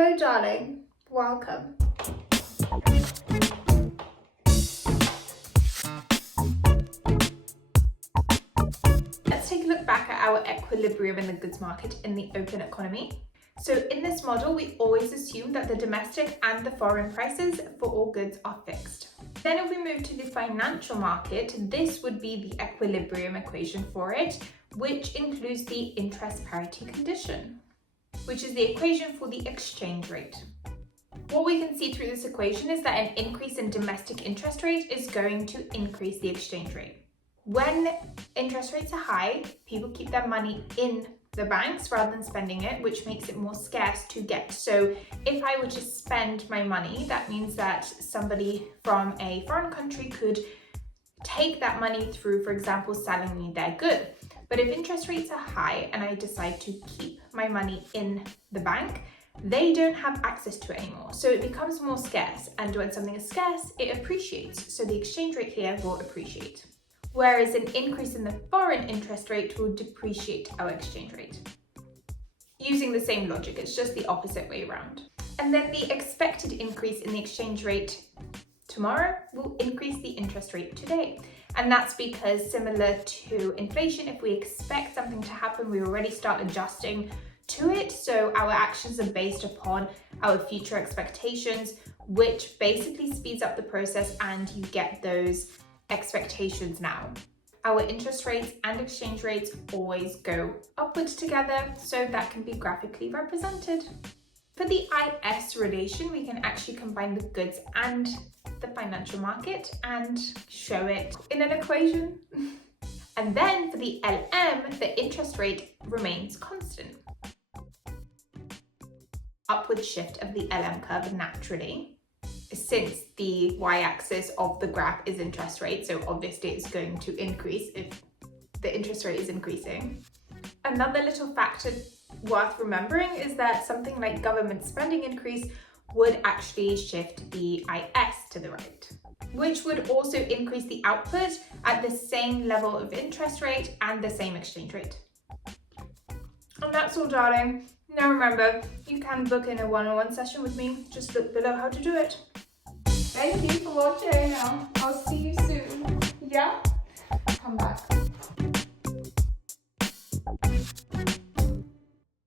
Hello, darling. Welcome. Let's take a look back at our equilibrium in the goods market in the open economy. So in this model, we always assume that the domestic and the foreign prices for all goods are fixed. Then if we move to the financial market, this would be the equilibrium equation for it, which includes the interest parity condition, which is the equation for the exchange rate. What we can see through this equation is that an increase in domestic interest rate is going to increase the exchange rate. When interest rates are high, people keep their money in the banks rather than spending it, which makes it more scarce to get. So if I were to spend my money, that means that somebody from a foreign country could take that money through, for example, selling me their good. But if interest rates are high and I decide to keep my money in the bank, they don't have access to it anymore. So it becomes more scarce. And when something is scarce, it appreciates. So the exchange rate here will appreciate. Whereas an increase in the foreign interest rate will depreciate our exchange rate. Using the same logic, it's just the opposite way around. And then the expected increase in the exchange rate tomorrow will increase the interest rate today. And that's because, similar to inflation, if we expect something to happen, we already start adjusting to it. So our actions are based upon our future expectations, which basically speeds up the process and you get those expectations now. Our interest rates and exchange rates always go upwards together, so that can be graphically represented. For the IS relation, we can actually combine the goods and the financial market and show it in an equation. And then for the LM, the interest rate remains constant. Upward shift of the LM curve naturally, since the y-axis of the graph is interest rate, so obviously it's going to increase if the interest rate is increasing. Another little factor worth remembering is that something like government spending increase would actually shift the IS to the right, which would also increase the output at the same level of interest rate and the same exchange rate. And that's all, darling. Now remember, you can book in a one-on-one session with me. Just look below how to do it. Thank you for watching. I'll see you soon. Yeah? Come back.